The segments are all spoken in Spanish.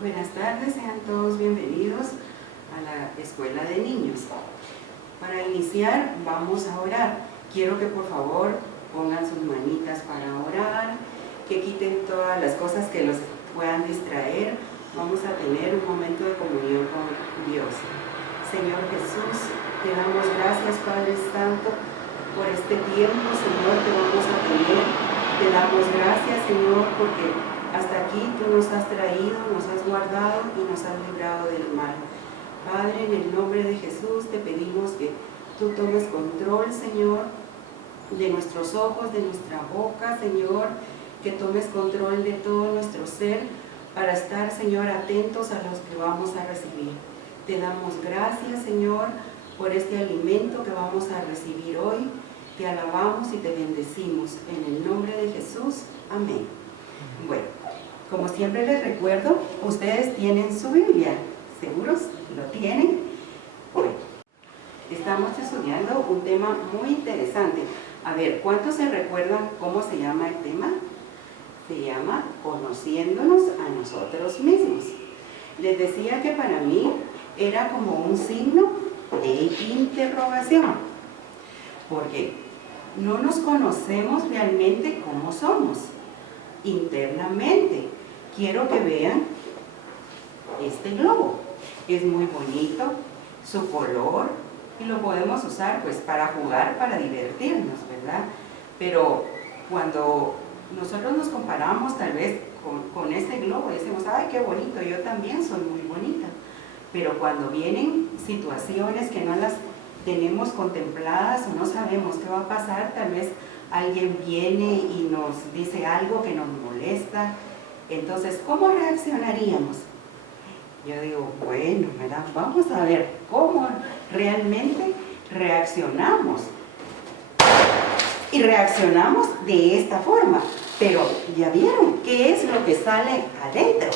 Buenas tardes, sean todos bienvenidos a la Escuela de Niños. Para iniciar vamos a orar. Quiero que por favor pongan sus manitas para orar, que quiten todas las cosas que los puedan distraer. Vamos a tener un momento de comunión con Dios. Señor Jesús, te damos gracias, Padre Santo, por este tiempo, Señor, que vamos a tener. Te damos gracias, Señor, porque hasta aquí tú nos has traído, nos has guardado y nos has librado del mal. Padre, en el nombre de Jesús te pedimos que tú tomes control, Señor, de nuestros ojos, de nuestra boca, Señor, que tomes control de todo nuestro ser para estar, Señor, atentos a los que vamos a recibir. Te damos gracias, Señor, por este alimento que vamos a recibir hoy. Te alabamos y te bendecimos. En el nombre de Jesús. Amén. Bueno, como siempre les recuerdo, ustedes tienen su Biblia. ¿Seguros? ¿Lo tienen? Bueno, estamos estudiando un tema muy interesante. A ver, ¿cuántos se recuerdan cómo se llama el tema? Se llama Conociéndonos a nosotros mismos. Les decía que para mí era como un signo de interrogación, porque no nos conocemos realmente cómo somos internamente. Quiero que vean este globo. Es muy bonito, su color, y lo podemos usar pues para jugar, para divertirnos, ¿verdad? Pero cuando nosotros nos comparamos tal vez con este globo, decimos, ay, qué bonito, yo también soy muy bonita. Pero cuando vienen situaciones que no las tenemos contempladas o no sabemos qué va a pasar, tal vez alguien viene y nos dice algo que nos molesta. Entonces, ¿cómo reaccionaríamos? Yo digo, bueno, ¿verdad? Vamos a ver cómo realmente reaccionamos. Y reaccionamos de esta forma. Pero, ¿ya vieron qué es lo que sale adentro?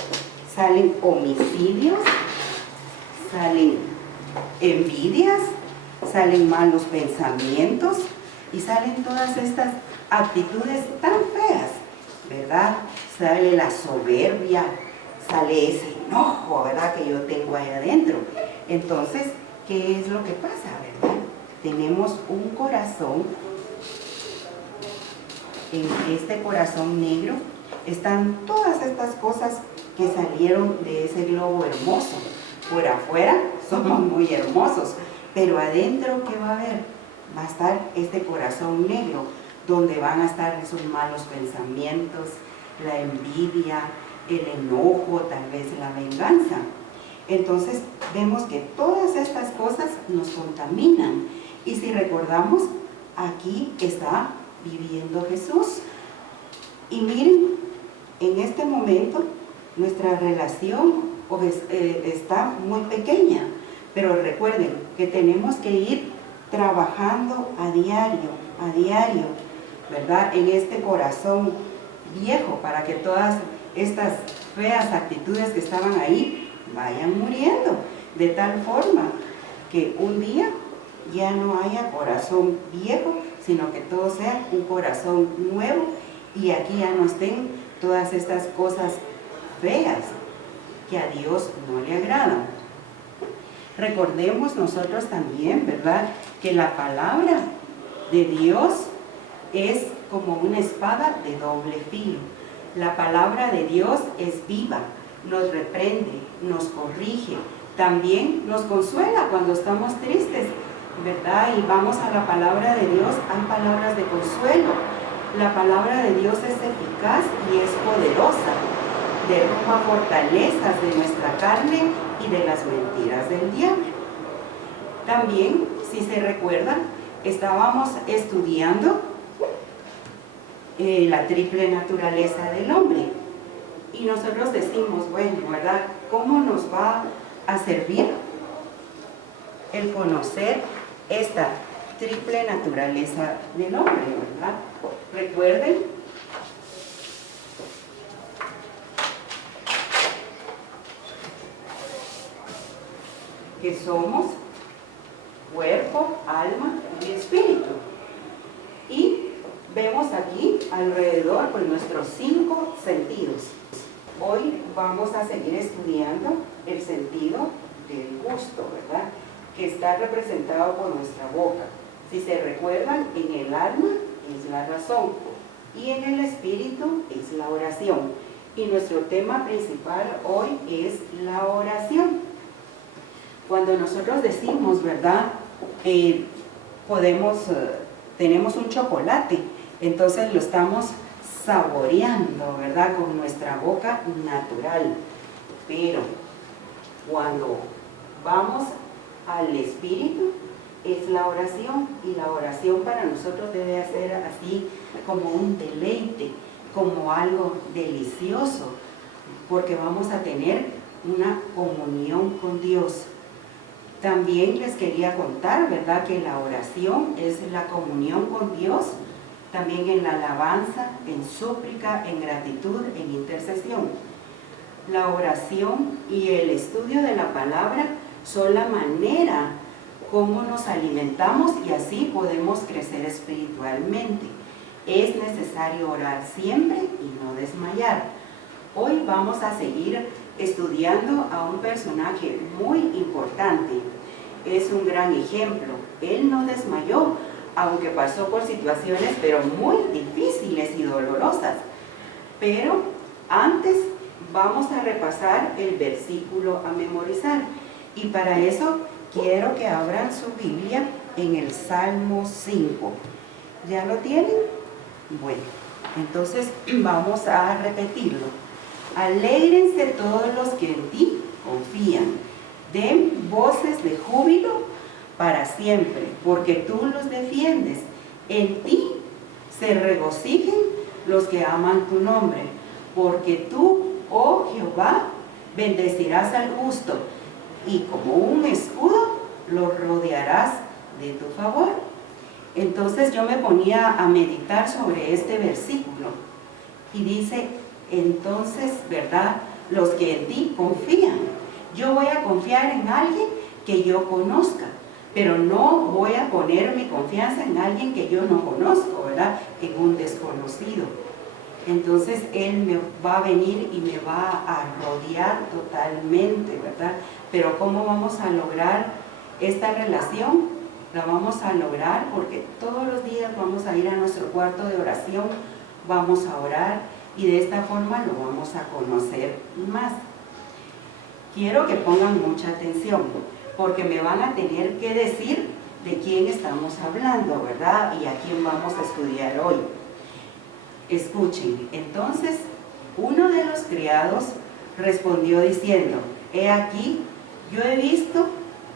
Salen homicidios, salen envidias, salen malos pensamientos y salen todas estas actitudes tan feas, ¿verdad? Sale la soberbia, sale ese enojo, ¿verdad?, que yo tengo ahí adentro. Entonces, ¿qué es lo que pasa, verdad? Tenemos un corazón. En este corazón negro están todas estas cosas que salieron de ese globo hermoso. Por afuera somos muy hermosos, pero adentro, ¿qué va a haber? Va a estar este corazón negro, donde van a estar esos malos pensamientos, la envidia, el enojo, tal vez la venganza. Entonces vemos que todas estas cosas nos contaminan. Y si recordamos, aquí está viviendo Jesús. Y miren, en este momento nuestra relación está muy pequeña, pero recuerden que tenemos que ir trabajando a diario, ¿verdad?, en este corazón viejo, para que todas estas feas actitudes que estaban ahí vayan muriendo, de tal forma que un día ya no haya corazón viejo, sino que todo sea un corazón nuevo, y aquí ya no estén todas estas cosas feas que a Dios no le agradan. Recordemos nosotros también, ¿verdad?, que la palabra de Dios es como una espada de doble filo. La palabra de Dios es viva, nos reprende, nos corrige, también nos consuela cuando estamos tristes, ¿verdad? Y vamos a la palabra de Dios, hay palabras de consuelo. La palabra de Dios es eficaz y es poderosa, derrumba fortalezas de nuestra carne y de las mentiras del diablo. También, si se recuerdan, estábamos estudiando la triple naturaleza del hombre. Y nosotros decimos, bueno, ¿verdad?, ¿cómo nos va a servir el conocer esta triple naturaleza del hombre, ¿verdad? Recuerden que somos cuerpo, alma y espíritu. Y vemos aquí alrededor pues nuestros 5 sentidos. Hoy vamos a seguir estudiando el sentido del gusto, ¿verdad? Que está representado por nuestra boca. Si se recuerdan, en el alma es la razón y en el espíritu es la oración. Y nuestro tema principal hoy es la oración. Cuando nosotros decimos, ¿verdad? Tenemos un chocolate, entonces lo estamos saboreando, ¿verdad? Con nuestra boca natural. Pero cuando vamos al espíritu, es la oración, y la oración para nosotros debe ser así como un deleite, como algo delicioso, porque vamos a tener una comunión con Dios. También les quería contar, ¿verdad?, que la oración es la comunión con Dios, también en la alabanza, en súplica, en gratitud, en intercesión. La oración y el estudio de la palabra son la manera como nos alimentamos y así podemos crecer espiritualmente. Es necesario orar siempre y no desmayar. Hoy vamos a seguir estudiando a un personaje muy importante. Es un gran ejemplo. Él no desmayó, aunque pasó por situaciones pero muy difíciles y dolorosas. Pero antes vamos a repasar el versículo a memorizar. Y para eso quiero que abran su Biblia en el Salmo 5. ¿Ya lo tienen? Bueno, entonces vamos a repetirlo. Alégrense todos los que en ti confían. Den voces de júbilo para siempre, porque tú los defiendes. En ti se regocijen los que aman tu nombre, porque tú, oh Jehová, bendecirás al justo, y como un escudo lo rodearás de tu favor. Entonces yo me ponía a meditar sobre este versículo y dice, entonces, ¿verdad?, los que en ti confían. Yo voy a confiar en alguien que yo conozca, pero no voy a poner mi confianza en alguien que yo no conozco, ¿verdad?, en un desconocido. Entonces Él me va a venir y me va a rodear totalmente, ¿verdad? Pero ¿cómo vamos a lograr esta relación? La vamos a lograr porque todos los días vamos a ir a nuestro cuarto de oración, vamos a orar y de esta forma lo vamos a conocer más. Quiero que pongan mucha atención porque me van a tener que decir de quién estamos hablando, ¿verdad? Y a quién vamos a estudiar hoy. Escuchen, entonces uno de los criados respondió diciendo, he aquí, yo he visto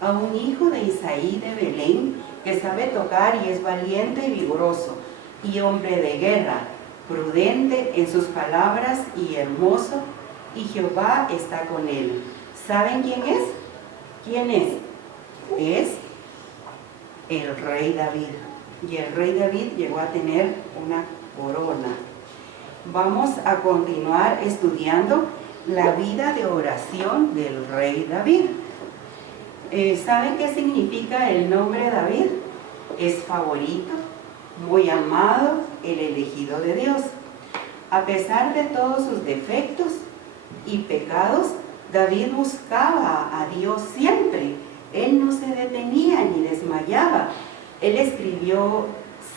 a un hijo de Isaí de Belén que sabe tocar y es valiente y vigoroso y hombre de guerra, prudente en sus palabras y hermoso, y Jehová está con él. ¿Saben quién es? ¿Quién es? Es el rey David. Y el rey David llegó a tener una corona. Vamos a continuar estudiando la vida de oración del rey David. ¿Saben qué significa el nombre David? Es favorito, muy amado, el elegido de Dios. A pesar de todos sus defectos y pecados, David buscaba a Dios siempre. Él no se detenía ni desmayaba. Él escribió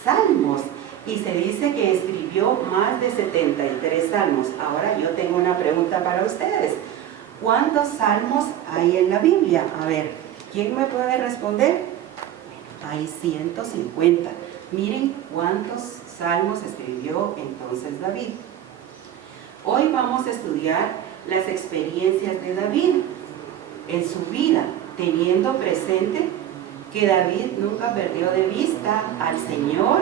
salmos y se dice que escribió más de 73 salmos. Ahora yo tengo una pregunta para ustedes. ¿Cuántos salmos hay en la Biblia? A ver, ¿quién me puede responder? Hay 150. Miren cuántos salmos escribió entonces David. Hoy vamos a estudiar las experiencias de David en su vida, teniendo presente que David nunca perdió de vista al Señor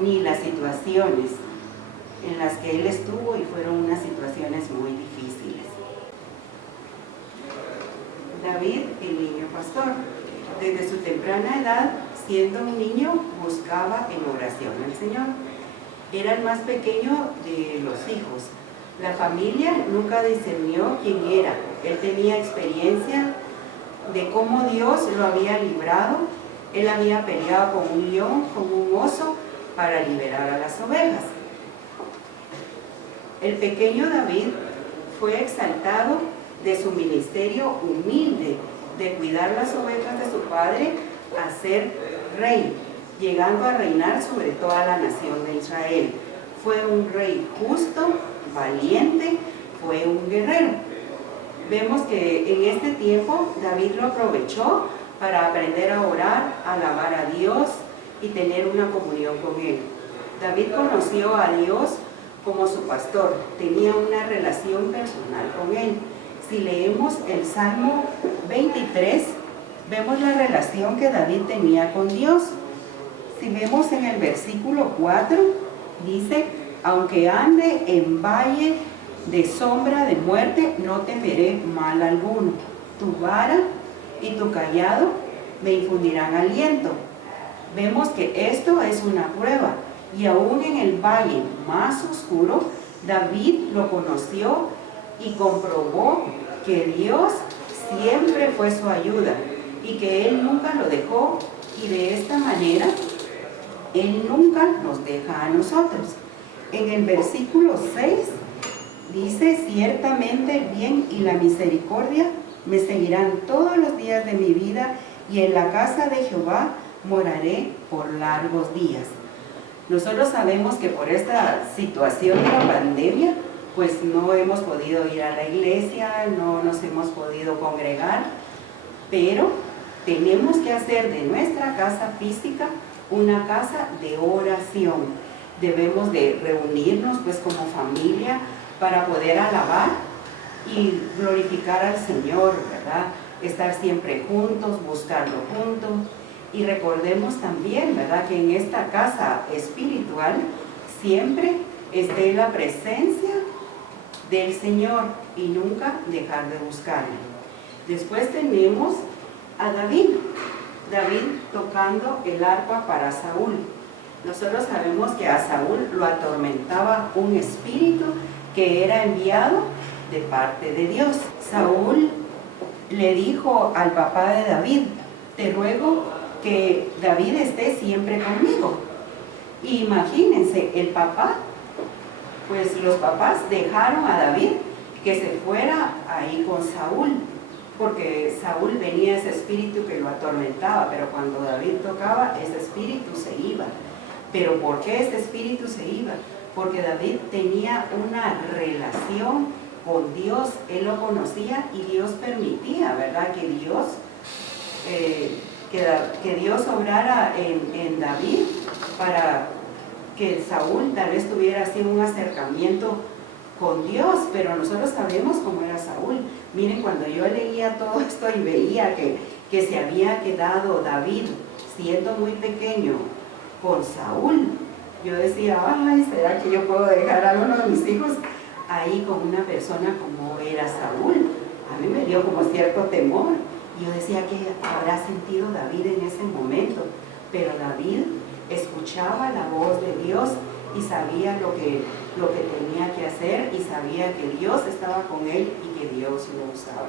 ni las situaciones en las que él estuvo, y fueron unas situaciones muy difíciles. David, el niño pastor, desde su temprana edad, siendo un niño, buscaba en oración al Señor. Era el más pequeño de los hijos. La familia nunca discernió quién era. Él tenía experiencia de cómo Dios lo había librado. Él había peleado con un león, con un oso, para liberar a las ovejas. El pequeño David fue exaltado de su ministerio humilde, de cuidar las ovejas de su padre, a ser rey, llegando a reinar sobre toda la nación de Israel. Fue un rey justo, valiente, fue un guerrero. Vemos que en este tiempo David lo aprovechó para aprender a orar, a alabar a Dios y tener una comunión con Él. David conoció a Dios como su pastor, tenía una relación personal con Él. Si leemos el Salmo 23, vemos la relación que David tenía con Dios. Si vemos en el versículo 4, dice: aunque ande en valle de sombra de muerte, no temeré mal alguno. Tu vara y tu cayado me infundirán aliento. Vemos que esto es una prueba, y aún en el valle más oscuro, David lo conoció y comprobó que Dios siempre fue su ayuda y que Él nunca lo dejó, y de esta manera Él nunca nos deja a nosotros. En el versículo 6 dice: ciertamente el bien y la misericordia me seguirán todos los días de mi vida, y en la casa de Jehová moraré por largos días. Nosotros sabemos que por esta situación de la pandemia, pues no hemos podido ir a la iglesia, no nos hemos podido congregar, pero tenemos que hacer de nuestra casa física una casa de oración. Debemos de reunirnos pues como familia para poder alabar y glorificar al Señor, ¿verdad? Estar siempre juntos, buscarlo juntos. Y recordemos también, ¿verdad?, que en esta casa espiritual siempre esté la presencia del Señor y nunca dejar de buscarle. Después tenemos a David tocando el arpa para Saúl. Nosotros sabemos que a Saúl lo atormentaba un espíritu que era enviado de parte de Dios. Saúl le dijo al papá de David: te ruego que David esté siempre conmigo. Y imagínense, el papá, pues los papás dejaron a David que se fuera ahí con Saúl, porque Saúl venía ese espíritu que lo atormentaba, pero cuando David tocaba, ese espíritu se iba. ¿Pero por qué este espíritu se iba? Porque David tenía una relación con Dios, él lo conocía y Dios permitía, ¿verdad?, que Dios obrara en David para que Saúl tal vez tuviera así un acercamiento con Dios, pero nosotros sabemos cómo era Saúl. Miren, cuando yo leía todo esto y veía que se había quedado David siendo muy pequeño con Saúl, yo decía: ay, ¿será que yo puedo dejar a uno de mis hijos ahí con una persona como era Saúl? A mí me dio como cierto temor. Yo decía: ¿qué habrá sentido David en ese momento? Pero David escuchaba la voz de Dios y sabía lo que tenía que hacer, y sabía que Dios estaba con él y que Dios lo usaba.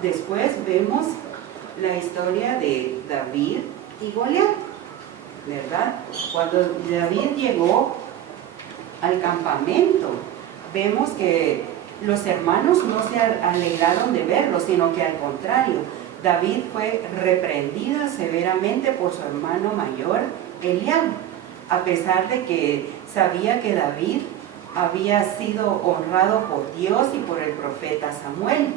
Después vemos la historia de David y Goliat, ¿verdad? Cuando David llegó al campamento, vemos que los hermanos no se alegraron de verlo, sino que al contrario, David fue reprendida severamente por su hermano mayor, Eliab, a pesar de que sabía que David había sido honrado por Dios y por el profeta Samuel,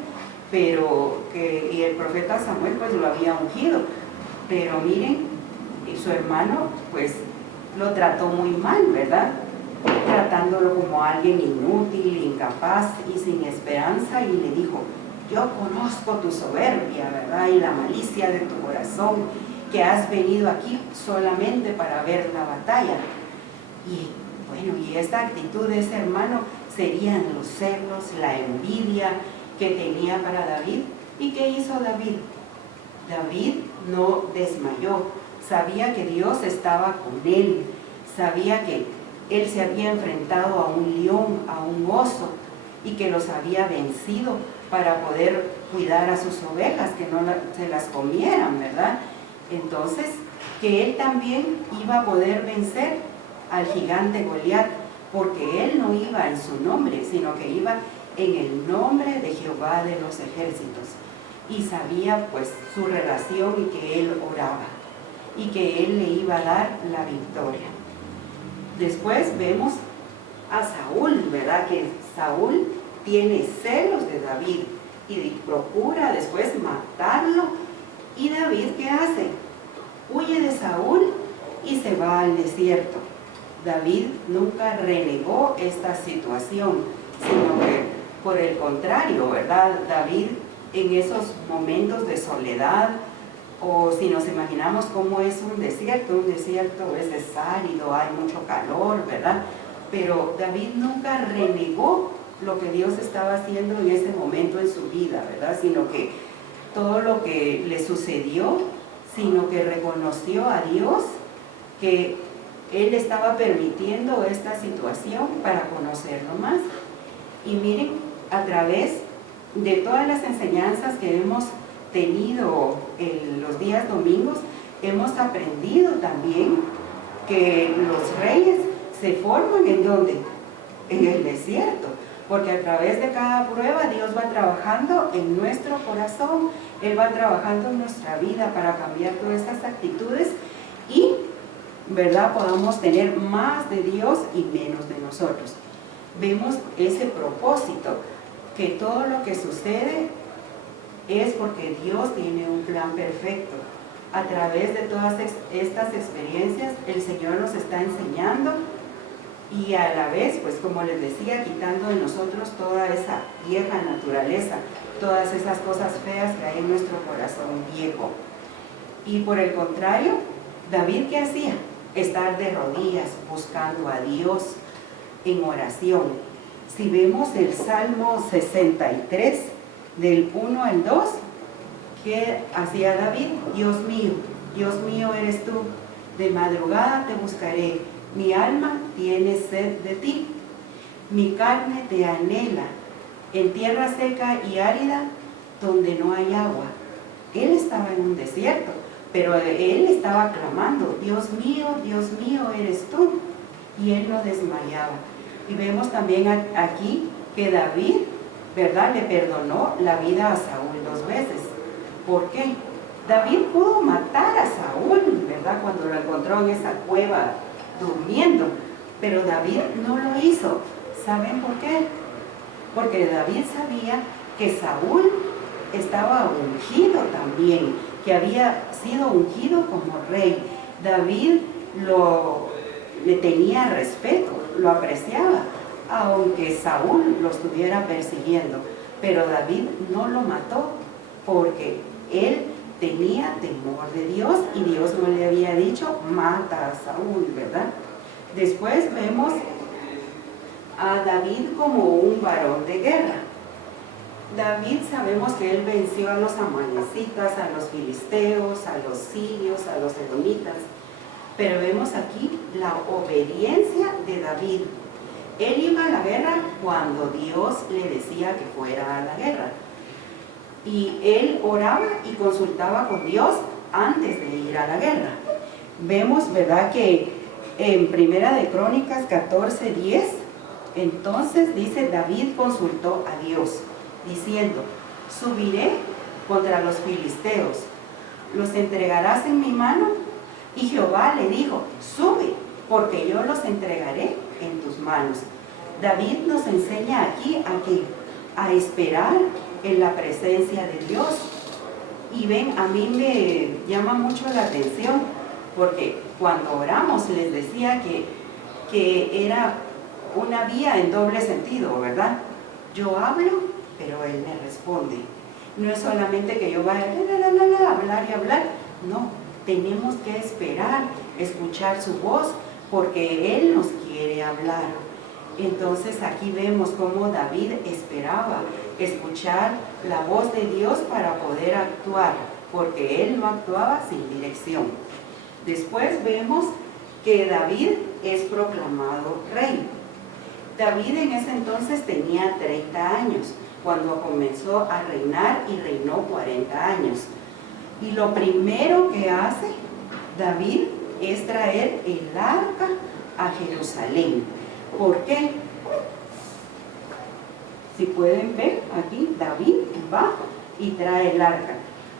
y el profeta Samuel pues lo había ungido, pero miren, su hermano pues lo trató muy mal, ¿verdad?, tratándolo como alguien inútil, incapaz y sin esperanza, y le dijo: yo conozco tu soberbia, ¿verdad?, y la malicia de tu corazón, que has venido aquí solamente para ver la batalla. Y bueno, y esta actitud de ese hermano serían los celos, la envidia que tenía para David. ¿Y qué hizo David? David no desmayó, sabía que Dios estaba con él, sabía que él se había enfrentado a un león, a un oso, y que los había vencido para poder cuidar a sus ovejas, que no se las comieran, ¿verdad? Entonces, que él también iba a poder vencer al gigante Goliat, porque él no iba en su nombre, sino que iba en el nombre de Jehová de los ejércitos. Y sabía pues su relación y que él oraba y que él le iba a dar la victoria. Después vemos a Saúl, ¿verdad? Que Saúl tiene celos de David y procura después matarlo. ¿Y David qué hace? Huye de Saúl y se va al desierto. David nunca renegó esta situación, sino que por el contrario, ¿verdad? David en esos momentos de soledad, o si nos imaginamos cómo es un desierto es árido, hay mucho calor, ¿verdad? Pero David nunca renegó lo que Dios estaba haciendo en ese momento en su vida, ¿verdad? Sino que todo lo que le sucedió, sino que reconoció a Dios que Él estaba permitiendo esta situación para conocerlo más. Y miren, a través de todas las enseñanzas que hemos tenido en los días domingos, hemos aprendido también que los reyes se forman ¿en dónde? En el desierto, porque a través de cada prueba Dios va trabajando en nuestro corazón, Él va trabajando en nuestra vida para cambiar todas estas actitudes y, ¿verdad?, podamos tener más de Dios y menos de nosotros. Vemos ese propósito, que todo lo que sucede es porque Dios tiene un plan perfecto. A través de todas estas experiencias, el Señor nos está enseñando y a la vez, pues como les decía, quitando de nosotros toda esa vieja naturaleza, todas esas cosas feas que hay en nuestro corazón viejo. Y por el contrario, David, ¿qué hacía? Estar de rodillas buscando a Dios en oración. Si vemos el Salmo 63, del 1 al 2, ¿qué hacía David? Dios mío eres tú, de madrugada te buscaré, mi alma tiene sed de ti, mi carne te anhela, en tierra seca y árida, donde no hay agua. Él estaba en un desierto, pero él estaba clamando, Dios mío eres tú, y él no desmayaba. Y vemos también aquí que David, ¿verdad?, le perdonó la vida a Saúl 2 veces. ¿Por qué? David pudo matar a Saúl, ¿verdad?, cuando lo encontró en esa cueva durmiendo, pero David no lo hizo. ¿Saben por qué? Porque David sabía que Saúl estaba ungido también, que había sido ungido como rey. David le tenía respeto, lo apreciaba, aunque Saúl lo estuviera persiguiendo, pero David no lo mató porque él tenía temor de Dios y Dios no le había dicho mata a Saúl, ¿verdad? Después vemos a David como un varón de guerra. David, sabemos que él venció a los amalecitas, a los filisteos, a los sirios, a los edomitas, pero vemos aquí la obediencia de David. Él iba a la guerra cuando Dios le decía que fuera a la guerra. Y él oraba y consultaba con Dios antes de ir a la guerra. Vemos, ¿verdad?, que en Primera de Crónicas 14:10, entonces dice, David consultó a Dios, diciendo, subiré contra los filisteos, ¿los entregarás en mi mano? Y Jehová le dijo, sube, porque yo los entregaré en tus manos. David nos enseña aquí a esperar en la presencia de Dios. Y ven, a mí me llama mucho la atención, porque cuando oramos les decía que era una vía en doble sentido, ¿verdad? Yo hablo, pero Él me responde. No es solamente que yo vaya a hablar y hablar, no, tenemos que esperar, escuchar su voz, porque Él nos quiere hablar. Entonces aquí vemos cómo David esperaba escuchar la voz de Dios para poder actuar, porque él no actuaba sin dirección. Después vemos que David es proclamado rey. David en ese entonces tenía 30 años, cuando comenzó a reinar, y reinó 40 años. Y lo primero que hace David es traer el arca a Jerusalén. ¿Por qué? Si pueden ver aquí, David va y trae el arca,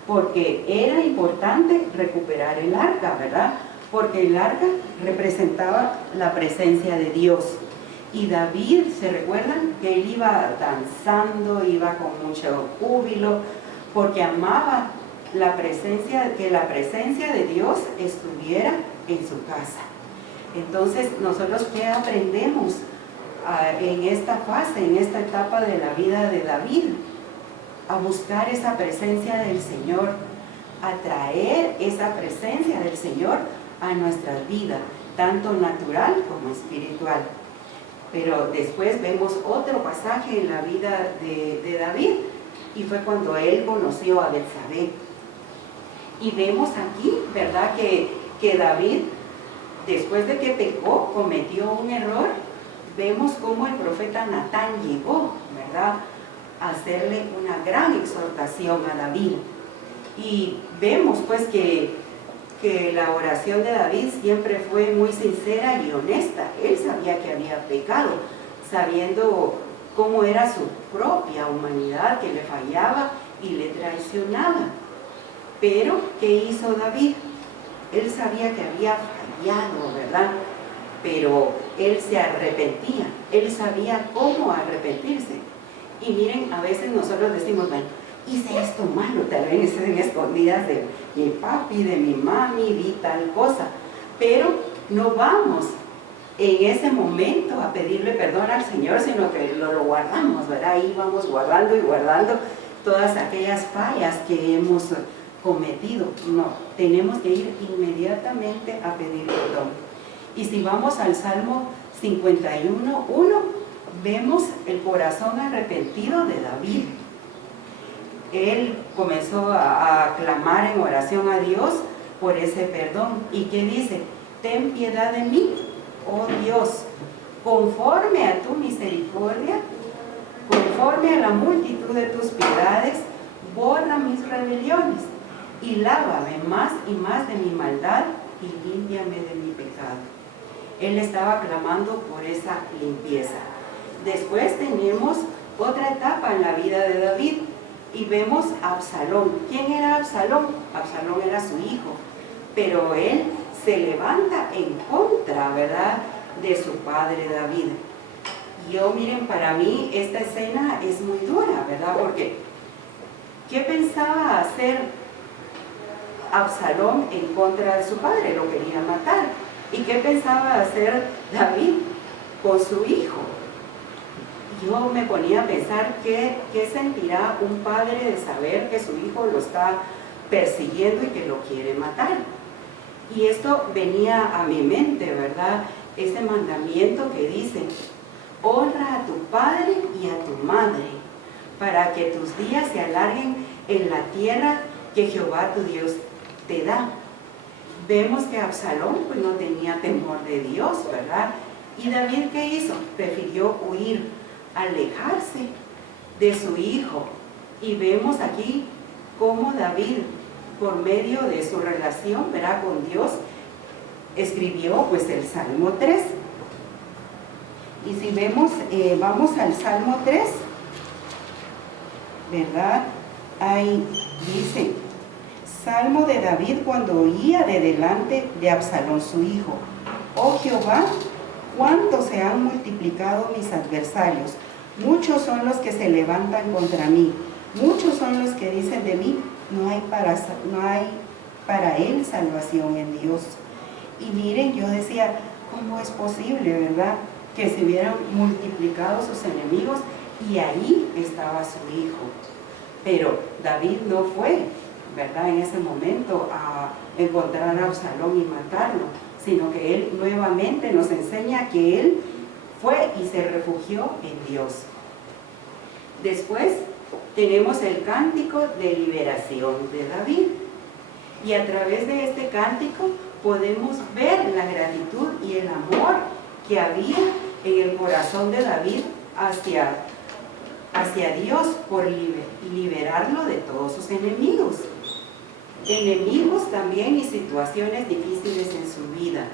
porque era importante recuperar el arca, ¿verdad? Porque el arca representaba la presencia de Dios. Y David, ¿se recuerdan? Que él iba danzando, iba con mucho júbilo, porque amaba la presencia, que la presencia de Dios estuviera en su casa. Entonces, nosotros, ¿qué aprendemos en esta fase, en esta etapa de la vida de David? A buscar esa presencia del Señor, a traer esa presencia del Señor a nuestras vidas, tanto natural como espiritual. Pero después vemos otro pasaje en la vida de David, y fue cuando él conoció a Betsabé. Y vemos aquí, ¿verdad?, que David, después de que pecó, cometió un error. Vemos cómo el profeta Natán llegó, ¿verdad?, a hacerle una gran exhortación a David. Y vemos pues que la oración de David siempre fue muy sincera y honesta. Él sabía que había pecado, sabiendo cómo era su propia humanidad que le fallaba y le traicionaba. Pero, ¿qué hizo David? Él sabía que había fallado, ¿verdad? Pero él se arrepentía, él sabía cómo arrepentirse. Y miren, a veces nosotros decimos, bueno, hice esto malo, tal vez estén escondidas de mi papi, de mi mami, di tal cosa. Pero no vamos en ese momento a pedirle perdón al Señor, sino que lo guardamos, ¿verdad? Ahí vamos guardando y guardando todas aquellas fallas que hemos cometido. No, tenemos que ir inmediatamente a pedir perdón. Y si vamos al Salmo 51:1, vemos el corazón arrepentido de David. Él comenzó a clamar en oración a Dios por ese perdón. ¿Y qué dice? Ten piedad de mí, oh Dios, conforme a tu misericordia, conforme a la multitud de tus piedades, borra mis rebeliones y lávame más y más de mi maldad y límpiame de mi pecado. Él estaba clamando por esa limpieza. Después tenemos otra etapa en la vida de David y vemos a Absalón. ¿Quién era Absalón? Absalón era su hijo, pero él se levanta en contra, ¿verdad?, de su padre David. Yo, miren, para mí esta escena es muy dura, ¿verdad? Porque ¿qué pensaba hacer Absalón en contra de su padre? Lo quería matar. ¿Y qué pensaba hacer David con su hijo? Yo me ponía a pensar qué sentirá un padre de saber que su hijo lo está persiguiendo y que lo quiere matar. Y esto venía a mi mente, ¿verdad? Ese mandamiento que dice: honra a tu padre y a tu madre, para que tus días se alarguen en la tierra que Jehová tu Dios te da. Vemos que Absalón pues no tenía temor de Dios, ¿verdad? ¿Y David qué hizo? Prefirió huir, alejarse de su hijo. Y vemos aquí cómo David, por medio de su relación, ¿verdad?, con Dios, escribió pues el Salmo 3. Y si vemos, vamos al Salmo 3, ¿verdad? Ahí dice: Salmo de David cuando huía de delante de Absalón su hijo. Oh Jehová, cuánto se han multiplicado mis adversarios, muchos son los que se levantan contra mí, muchos son los que dicen de mí, no hay para él salvación en Dios. Y miren, yo decía, ¿cómo es posible, verdad?, que se hubieran multiplicado sus enemigos y ahí estaba su hijo. Pero David no fue, ¿verdad?, en ese momento a encontrar a Absalón y matarlo, sino que él nuevamente nos enseña que él fue y se refugió en Dios. Después tenemos el cántico de liberación de David, y a través de este cántico podemos ver la gratitud y el amor que había en el corazón de David hacia Dios por liberarlo de todos sus enemigos. Enemigos también y situaciones difíciles en su vida.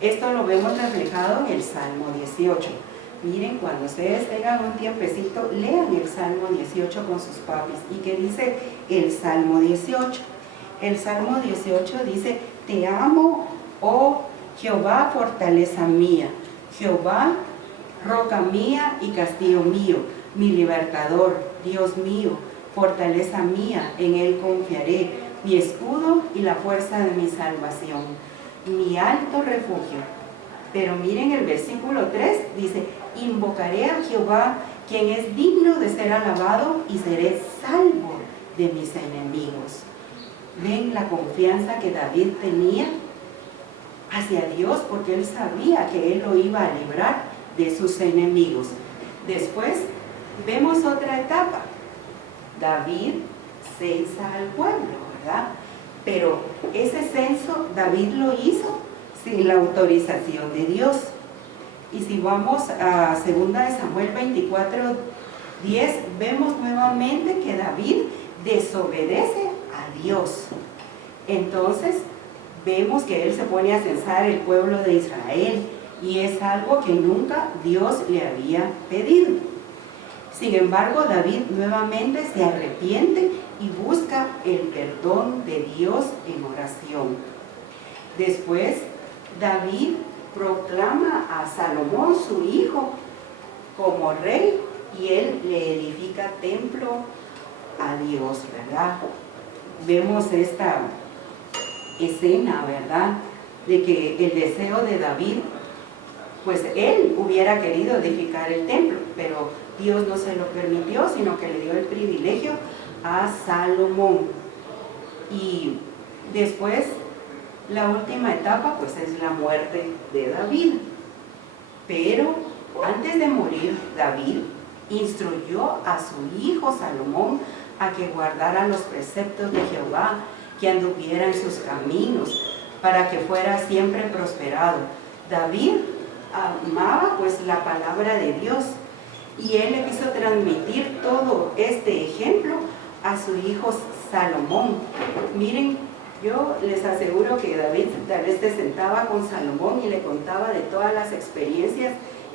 Esto lo vemos reflejado en el Salmo 18. Miren, cuando ustedes tengan un tiempecito, lean el Salmo 18 con sus papis. ¿Y qué dice el Salmo 18? El Salmo 18 dice: te amo, oh Jehová, fortaleza mía, Jehová, roca mía y castillo mío, mi libertador, Dios mío, fortaleza mía, en él confiaré, mi escudo y la fuerza de mi salvación, mi alto refugio. Pero miren el versículo 3, dice: invocaré a Jehová, quien es digno de ser alabado, y seré salvo de mis enemigos. ¿Ven la confianza que David tenía hacia Dios? Porque él sabía que él lo iba a librar de sus enemigos. Después vemos otra etapa. David censa al pueblo, ¿verdad? Pero ese censo David lo hizo sin la autorización de Dios. Y si vamos a 2 Samuel 24:10, vemos nuevamente que David desobedece a Dios. Entonces vemos que él se pone a censar el pueblo de Israel, y es algo que nunca Dios le había pedido. Sin embargo, David nuevamente se arrepiente y busca el perdón de Dios en oración. Después, David proclama a Salomón, su hijo, como rey, y él le edifica templo a Dios, ¿verdad? Vemos esta escena, ¿verdad?, de que el deseo de David, pues él hubiera querido edificar el templo, pero Dios no se lo permitió, sino que le dio el privilegio a Salomón. Y después, la última etapa, pues es la muerte de David. Pero antes de morir, David instruyó a su hijo Salomón a que guardara los preceptos de Jehová, que anduviera en sus caminos, para que fuera siempre prosperado. David amaba pues la palabra de Dios, y él le quiso transmitir todo este ejemplo a su hijo Salomón. Miren, yo les aseguro que David tal vez se sentaba con Salomón y le contaba de todas las experiencias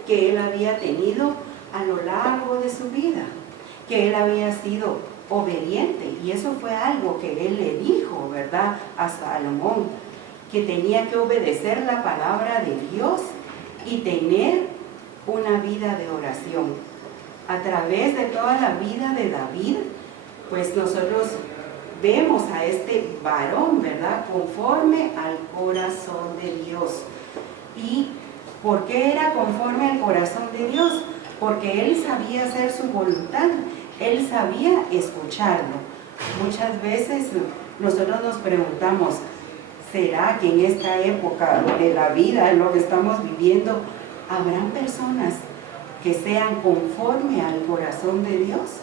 que él había tenido a lo largo de su vida, que él había sido obediente, y eso fue algo que él le dijo, ¿verdad?, a Salomón, que tenía que obedecer la palabra de Dios y tener una vida de oración. A través de toda la vida de David, pues nosotros vemos a este varón, ¿verdad?, conforme al corazón de Dios. ¿Y por qué era conforme al corazón de Dios? Porque él sabía hacer su voluntad, él sabía escucharlo. Muchas veces nosotros nos preguntamos: ¿será que en esta época de la vida, en lo que estamos viviendo, habrán personas que sean conforme al corazón de Dios?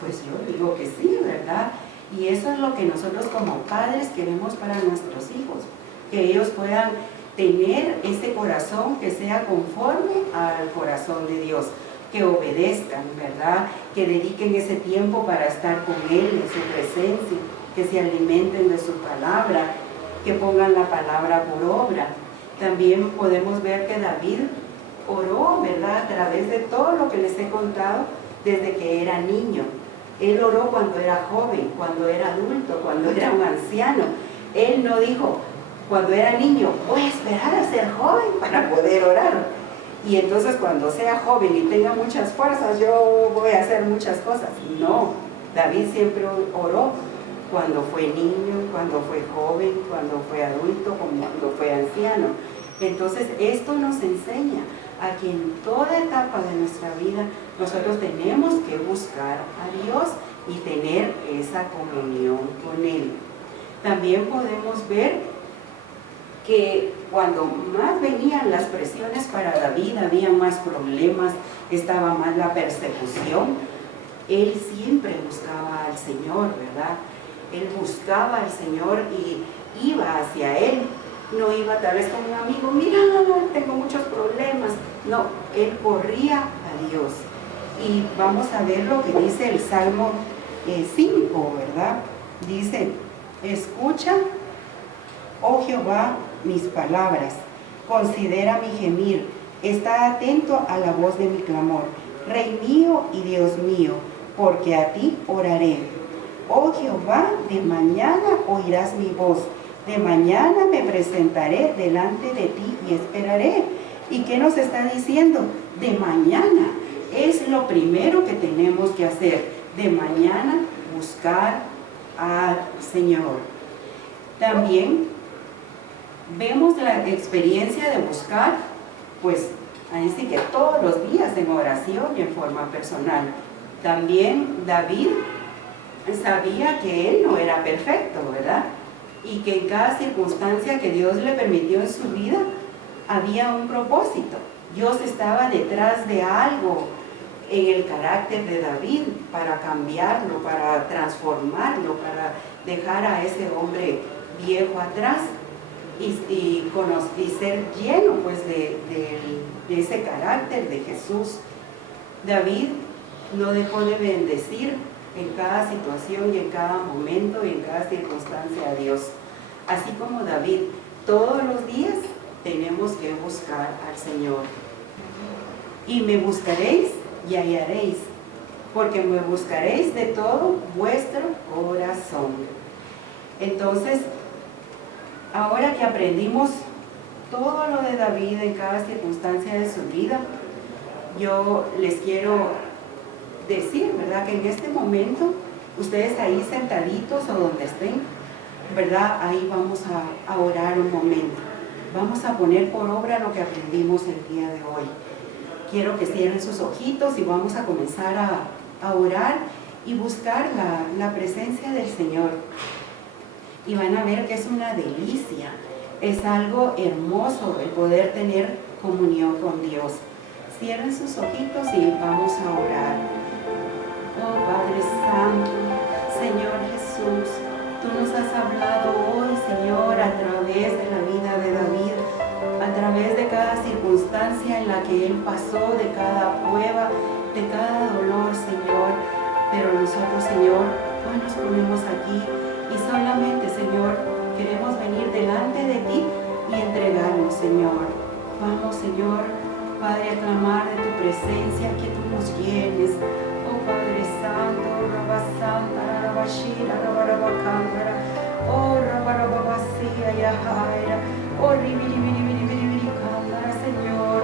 Pues yo digo que sí, ¿verdad? Y eso es lo que nosotros como padres queremos para nuestros hijos, que ellos puedan tener ese corazón que sea conforme al corazón de Dios, que obedezcan, ¿verdad?, que dediquen ese tiempo para estar con Él en su presencia, que se alimenten de su palabra, que pongan la palabra por obra. También podemos ver que David oró, ¿verdad?, a través de todo lo que les he contado desde que era niño. Él oró cuando era joven, cuando era adulto, cuando era un anciano. Él no dijo: cuando era niño, voy a esperar a ser joven para poder orar, y entonces cuando sea joven y tenga muchas fuerzas, yo voy a hacer muchas cosas. No, David siempre oró cuando fue niño, cuando fue joven, cuando fue adulto, cuando fue anciano. Entonces esto nos enseña a que en toda etapa de nuestra vida nosotros tenemos que buscar a Dios y tener esa comunión con Él. También podemos ver que cuando más venían las presiones para David, había más problemas, estaba más la persecución, él siempre buscaba al Señor, ¿verdad? Él buscaba al Señor y iba hacia Él. No iba tal vez con un amigo: mira, tengo muchos problemas. No, él corría a Dios. Y vamos a ver lo que dice el Salmo 5, ¿verdad? Dice: escucha, oh Jehová, mis palabras, considera mi gemir, Está atento a la voz de mi clamor. Rey mío y Dios mío, porque a ti oraré. Oh Jehová, de mañana oirás mi voz. De mañana me presentaré delante de ti y esperaré. ¿Y qué nos está diciendo? De mañana. Es lo primero que tenemos que hacer. De mañana buscar al Señor. También vemos la experiencia de buscar, pues, así que todos los días en oración y en forma personal. También David sabía que él no era perfecto, ¿verdad? Y que en cada circunstancia que Dios le permitió en su vida, había un propósito. Dios estaba detrás de algo en el carácter de David para cambiarlo, para transformarlo, para dejar a ese hombre viejo atrás y ser lleno pues de ese carácter de Jesús. David no dejó de bendecir en cada situación y en cada momento y en cada circunstancia a Dios. Así como David, todos los días tenemos que buscar al Señor. Y me buscaréis y hallaréis, porque me buscaréis de todo vuestro corazón. Entonces, ahora que aprendimos todo lo de David en cada circunstancia de su vida, yo les quiero decir, ¿verdad?, que en este momento, ustedes ahí sentaditos o donde estén, ¿verdad?, ahí vamos a orar un momento. Vamos a poner por obra lo que aprendimos el día de hoy. Quiero que cierren sus ojitos y vamos a comenzar a orar y buscar la presencia del Señor. Y van a ver que es una delicia, es algo hermoso el poder tener comunión con Dios. Cierren sus ojitos y vamos a orar. Oh Padre Santo, Señor Jesús, tú nos has hablado hoy, Señor, a través de la vida de David, a través de cada circunstancia en la que él pasó, de cada prueba, de cada dolor, Señor. Pero nosotros, Señor, hoy nos ponemos aquí y solamente, Señor, queremos venir delante de ti y entregarnos, Señor. Vamos, Señor, Padre, a clamar de tu presencia, que tú nos llenes. Oh Padre Santo, Rabba Santa, Rabba Shira, Rabba Rabba Cándara, oh Rabba Rabba Vacía, Yajaira, oh Ribiri Cándara, Señor.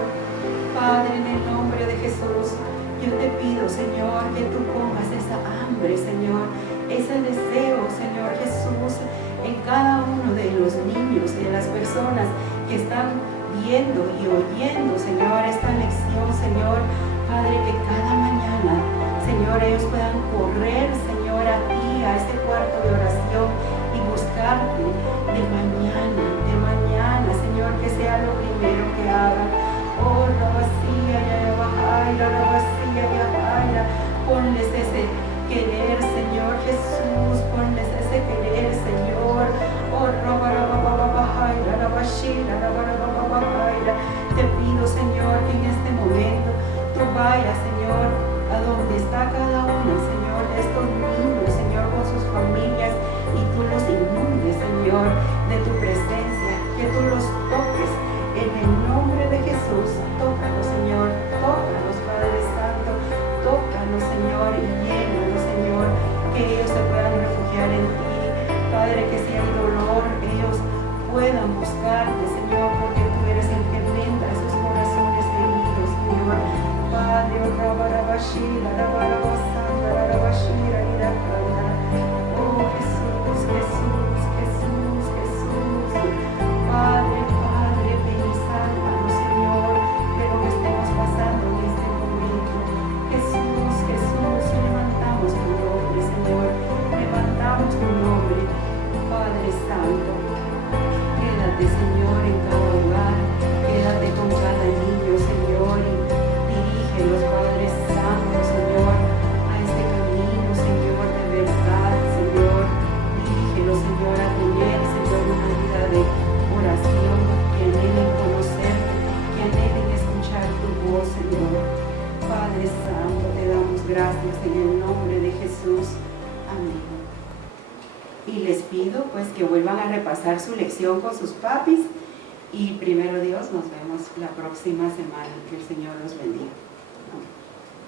Padre, en el nombre de Jesús, yo te pido, Señor, que tú pongas esa hambre, Señor, ese deseo, Señor Jesús, en cada uno de los niños y de las personas que están viendo y oyendo, Señor, esta lección, Señor. Padre, que cada mañana, Señor, ellos puedan correr, Señor, a ti, a ese cuarto de oración y buscarte de mañana, Señor, que sea lo primero que hagan. Oh, la vacía, ya bajaira, la vacía, ya bajaira. Ponles ese querer, Señor Jesús, ponles ese querer, Señor. Oh, la vacía, la te pido, Señor, que en este momento tú vayas, Señor, a donde está cada uno, Señor, de estos niños, Señor, con sus familias, y tú los inundes, Señor, de tu presencia, que tú los toques en el nombre de Jesús. Tócalos, Señor, tócalos, Padre Santo, tócalos, Señor, y llénalos, Señor, que ellos se puedan refugiar en ti, Padre, que si hay dolor, ellos puedan buscarte, Señor, porque tú eres el que venda esos corazones heridos, Señor. Padre, oh Jesús, Jesús, Jesús, Jesús. Padre, Padre, ven y sálvanos, Señor, de lo que estemos pasando en este momento. Jesús, Jesús, levantamos tu nombre, Señor, levantamos tu nombre, Padre Santo. Quédate, Señor, en cada lugar, quédate con cada niño, Señor, y dirígelos, Padre Santo, Señor, a este camino, Señor, de verdad, Señor. Dirígelos, Señor, a tener, Señor, una vida de oración, que anhelen conocerte, que anhelen escuchar tu voz, Señor. Padre Santo, te damos gracias en el nombre de Jesús. Amén. Y les pido pues que vuelvan a repasar su lección con sus papis Y primero Dios, nos vemos la próxima semana. Que el Señor los bendiga.